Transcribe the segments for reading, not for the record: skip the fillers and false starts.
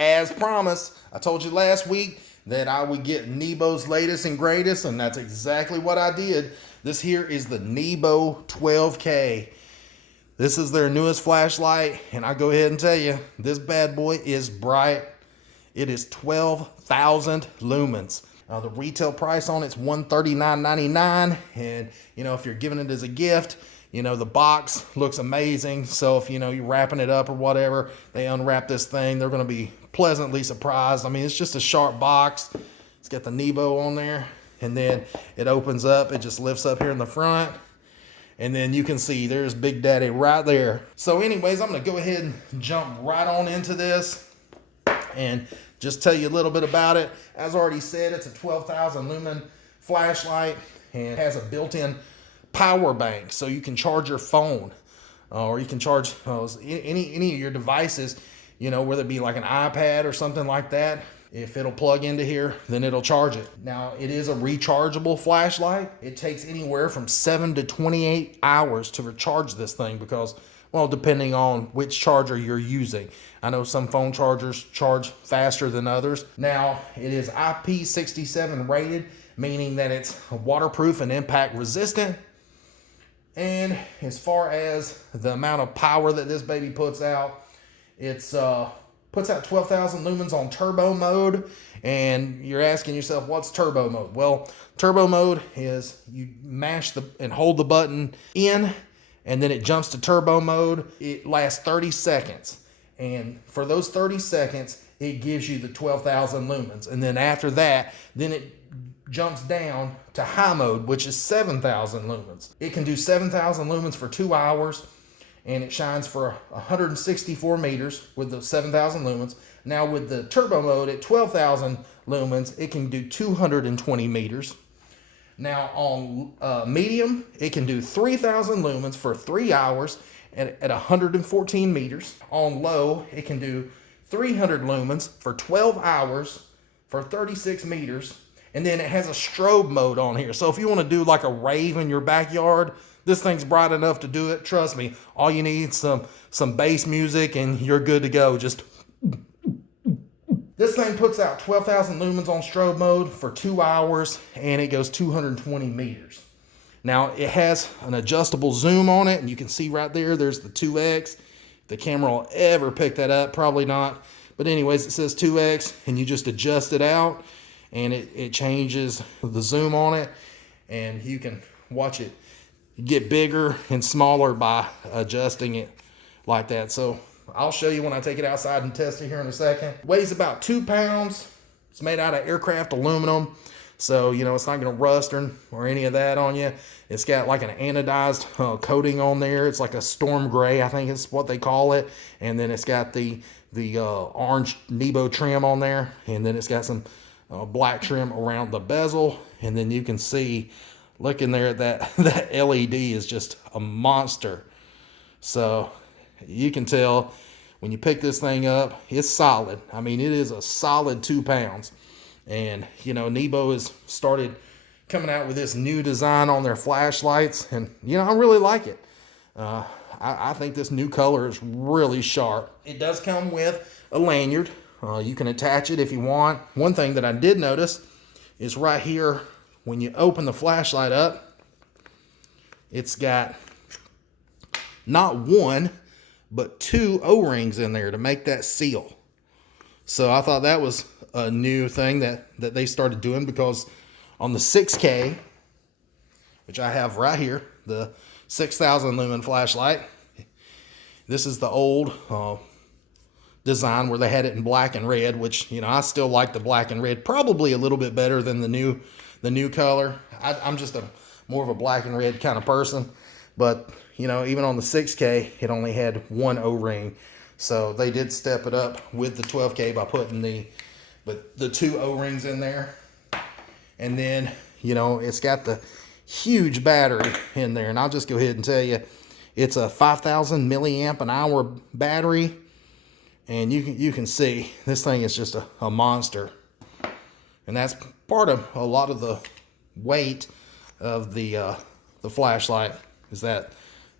as promised, I told you last week that I would get Nebo's latest and greatest, and that's exactly what I did. This here is the Nebo 12K. This is their newest flashlight, and I go ahead and tell you, this bad boy is bright. It is 12,000 lumens. The retail price on it's $139.99, and if you're giving it as a gift, the box looks amazing. So if you're wrapping it up or whatever, they unwrap this thing, they're going to be pleasantly surprised. I mean, it's just a sharp box. It's got the Nebo on there, and then it opens up. It just lifts up here in the front, and then you can see there's Big Daddy right there. So anyways, I'm going to go ahead and jump right on into this and just tell you a little bit about it. As already said, it's a 12,000 lumen flashlight, and it has a built-in power bank, so you can charge your phone, or you can charge any of your devices, whether it be like an iPad or something like that. If it'll plug into here, then it'll charge it. Now, it is a rechargeable flashlight. It takes anywhere from 7 to 28 hours to recharge this thing because, well, depending on which charger you're using. I know some phone chargers charge faster than others. Now, it is IP67 rated, meaning that it's waterproof and impact resistant. And as far as the amount of power that this baby puts out, it's puts out 12,000 lumens on turbo mode. And you're asking yourself, what's turbo mode? Well, turbo mode is you mash and hold the button in, and then it jumps to turbo mode. It lasts 30 seconds. And for those 30 seconds, it gives you the 12,000 lumens. And then after that, then it jumps down to high mode, which is 7,000 lumens. It can do 7,000 lumens for 2 hours, and it shines for 164 meters with the 7,000 lumens. Now with the turbo mode at 12,000 lumens, it can do 220 meters. Now on medium, it can do 3,000 lumens for 3 hours at 114 meters. On low, it can do 300 lumens for 12 hours for 36 meters. And then it has a strobe mode on here. So if you want to do like a rave in your backyard, this thing's bright enough to do it. Trust me, all you need is some bass music and you're good to go. Just this thing puts out 12,000 lumens on strobe mode for 2 hours, and it goes 220 meters. Now it has an adjustable zoom on it, and you can see right there, there's the 2x. The camera will ever pick that up, probably not. But anyways, it says 2x, and you just adjust it out, and it changes the zoom on it, and you can watch it get bigger and smaller by adjusting it like that. So I'll show you when I take it outside and test it here in a second. Weighs about 2 pounds. It's made out of aircraft aluminum, so it's not going to rust or any of that on you. It's got like an anodized coating on there. It's like a storm gray, I think is what they call it. And then it's got the orange Nebo trim on there, and then it's got some black trim around the bezel. And then you can see, look in there, that LED is just a monster. So you can tell when you pick this thing up, it's solid. I mean, it is a solid 2 pounds. And Nebo has started coming out with this new design on their flashlights, and I really like it. I think this new color is really sharp. It does come with a lanyard. You can attach it if you want. One thing that I did notice is right here, when you open the flashlight up, it's got not one, but 2 O-rings in there to make that seal. So I thought that was a new thing that they started doing, because on the 6K, which I have right here, the 6,000 lumen flashlight, this is the old design where they had it in black and red, which I still like the black and red probably a little bit better than the new color. I'm just more of a black and red kind of person, but even on the 6K, it only had 1 O-ring. So they did step it up with the 12K by putting the 2 O-rings in there. And then, it's got the huge battery in there. And I'll just go ahead and tell you, it's a 5,000 milliamp an hour battery. And you can see this thing is just a monster. And that's part of a lot of the weight of the flashlight, is that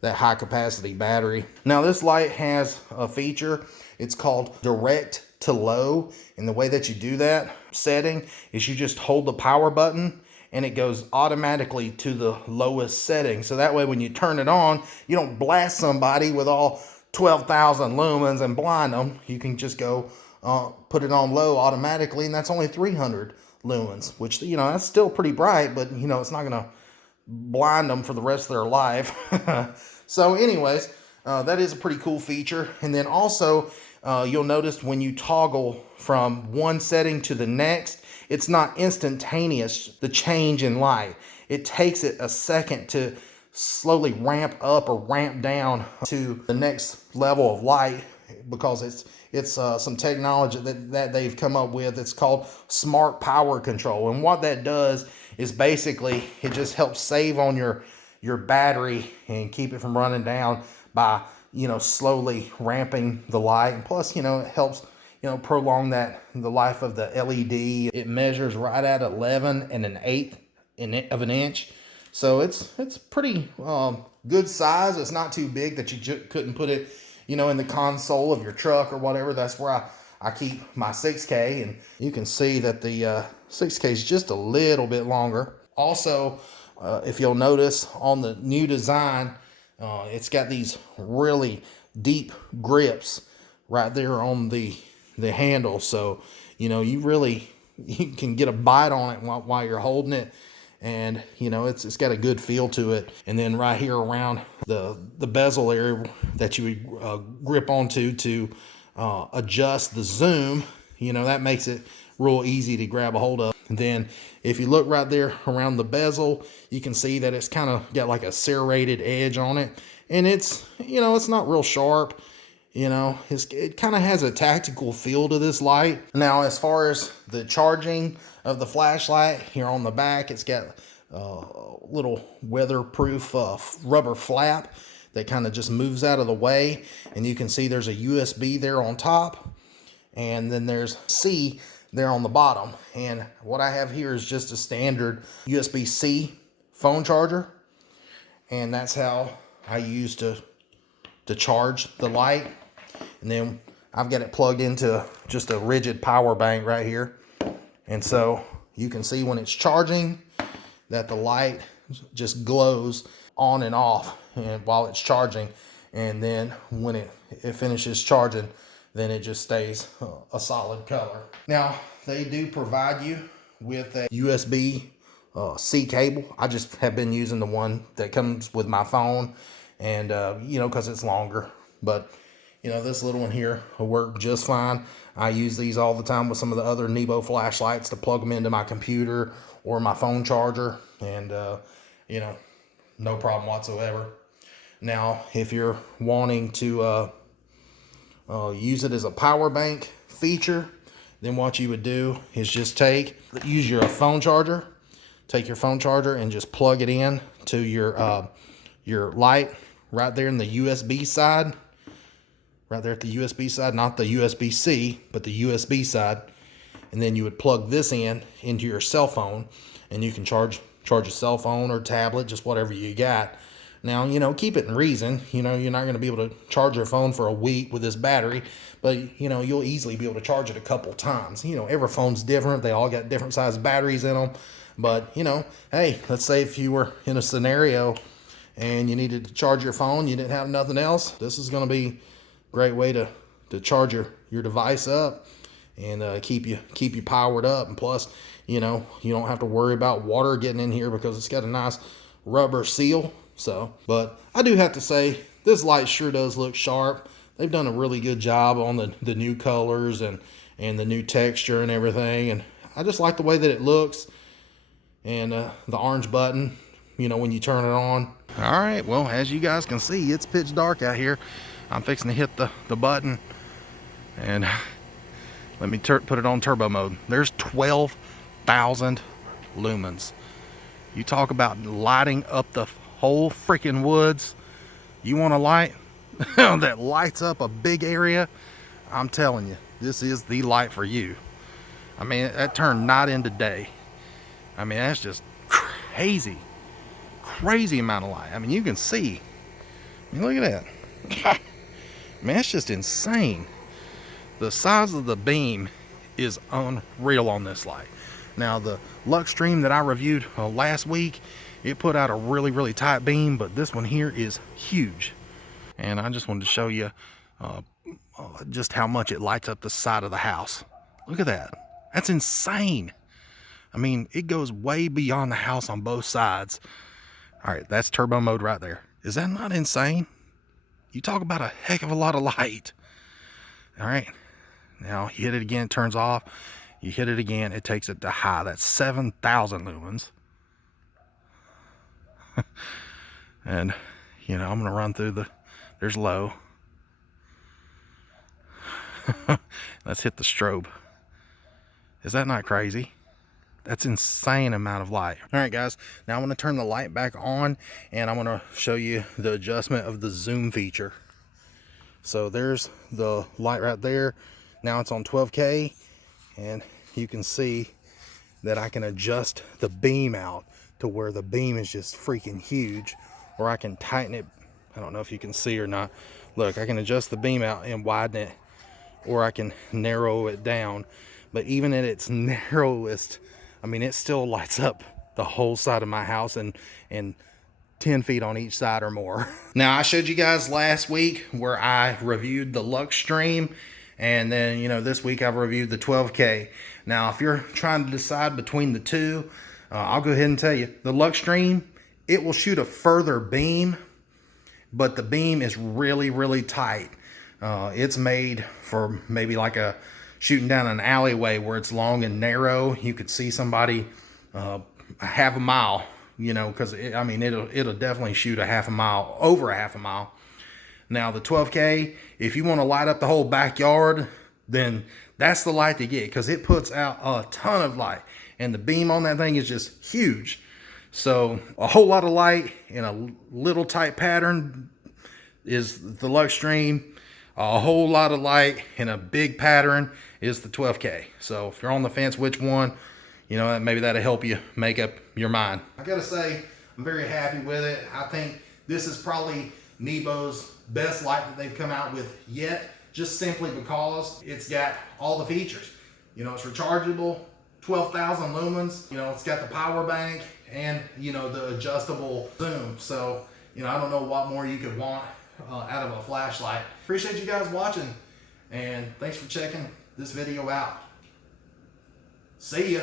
high capacity battery. Now this light has a feature. It's called direct to low. And the way that you do that setting is you just hold the power button and it goes automatically to the lowest setting. So that way when you turn it on, you don't blast somebody with all 12,000 lumens and blind them. You can just go put it on low automatically, and that's only 300 lumens, which, you know, that's still pretty bright, but, you know, it's not going to blind them for the rest of their life. So anyways, that is a pretty cool feature. And then also, you'll notice when you toggle from one setting to the next, it's not instantaneous, the change in light. It takes it a second to slowly ramp up or ramp down to the next level of light, because it's some technology that they've come up with. It's called smart power control. And what that does is basically it just helps save on your battery and keep it from running down by, you know, slowly ramping the light. And plus, you know, it helps, you know, prolong the life of the LED. It measures right at 11 1/8 of an inch. So it's pretty good size. It's not too big that you couldn't put it, you know, in the console of your truck or whatever. That's where I keep my 6K. And you can see that the 6K is just a little bit longer. Also, if you'll notice on the new design, it's got these really deep grips right there on the handle. So, you know, you can get a bite on it while you're holding it. And, you know, it's got a good feel to it. And then right here around the bezel area that you would grip onto to adjust the zoom, you know, that makes it real easy to grab a hold of. And then if you look right there around the bezel, you can see that it's kind of got like a serrated edge on it. And it's, you know, it's not real sharp. You know, it kind of has a tactical feel to this light. Now, as far as the charging of the flashlight, here on the back, it's got a little weatherproof rubber flap that kind of just moves out of the way. And you can see there's a USB there on top. And then there's C there on the bottom. And what I have here is just a standard USB-C phone charger. And that's how I use to charge the light. And then I've got it plugged into just a rigid power bank right here. And so you can see when it's charging that the light just glows on and off and while it's charging. And then when it finishes charging, then it just stays a solid color. Now, they do provide you with a USB-C cable. I just have been using the one that comes with my phone, and you know, because it's longer. But you know, this little one here will work just fine. I use these all the time with some of the other Nebo flashlights to plug them into my computer or my phone charger, and you know, no problem whatsoever. Now, if you're wanting to use it as a power bank feature, then what you would do is just use your phone charger, take your phone charger and just plug it in to your light right there in the USB side. Right there at the USB side, not the USB-C, but the USB side. And then you would plug this into your cell phone, and you can charge a cell phone or tablet, just whatever you got. Now, you know, keep it in reason. You know, you're not going to be able to charge your phone for a week with this battery, but, you know, you'll easily be able to charge it a couple times. You know, every phone's different. They all got different size batteries in them. But, you know, hey, let's say if you were in a scenario and you needed to charge your phone, you didn't have nothing else, this is going to be great way to charge your device up and keep you powered up. And plus, you know, you don't have to worry about water getting in here because it's got a nice rubber seal. So, but I do have to say, this light sure does look sharp. They've done a really good job on the new colors and the new texture and everything. And I just like the way that it looks. And the orange button, you know, when you turn it on. All right, well, as you guys can see, it's pitch dark out here. I'm fixing to hit the button, and let me put it on turbo mode. There's 12,000 lumens. You talk about lighting up the whole freaking woods. You want a light that lights up a big area? I'm telling you, this is the light for you. I mean, that turned night into day. I mean, that's just crazy amount of light. I mean, you can see. I mean, look at that. Man, it's just insane. The size of the beam is unreal on this light. Now the Luxstream that I reviewed last week, it put out a really tight beam, but this one here is huge. And I just wanted to show you just how much it lights up the side of the house. Look at that. That's insane. I mean, it goes way beyond the house on both sides. All right, that's turbo mode right there. Is that not insane? You talk about a heck of a lot of light. All right, now you hit it again, it turns off. You hit it again, it takes it to high. That's 7,000 lumens. And, you know, I'm gonna run through there's low. Let's hit the strobe. Is that not crazy? That's insane amount of light. All right, guys, now I'm gonna turn the light back on and I'm gonna show you the adjustment of the zoom feature. So there's the light right there. Now it's on 12K, and you can see that I can adjust the beam out to where the beam is just freaking huge, or I can tighten it. I don't know if you can see or not. Look, I can adjust the beam out and widen it, or I can narrow it down. But even at its narrowest, I mean, it still lights up the whole side of my house and 10 feet on each side or more. Now, I showed you guys last week where I reviewed the Luxstream, and then, you know, this week I've reviewed the 12K. Now, if you're trying to decide between the two, I'll go ahead and tell you, the Luxstream, it will shoot a further beam, but the beam is really tight. It's made for maybe like a shooting down an alleyway where it's long and narrow. You could see somebody a half a mile, you know, because I mean, it'll definitely shoot a half a mile, over a half a mile. Now the 12K, if you want to light up the whole backyard, then that's the light to get, because it puts out a ton of light, and the beam on that thing is just huge. So a whole lot of light in a little tight pattern is the Luxstream. A whole lot of light in a big pattern is the 12K. So if you're on the fence which one, you know, maybe that'll help you make up your mind. I gotta say, I'm very happy with it. I think this is probably Nebo's best light that they've come out with yet, just simply because it's got all the features. You know, it's rechargeable, 12,000 lumens, you know, it's got the power bank and, you know, the adjustable zoom. So, you know, I don't know what more you could want out of a flashlight. Appreciate you guys watching, and thanks for checking this video out. See ya.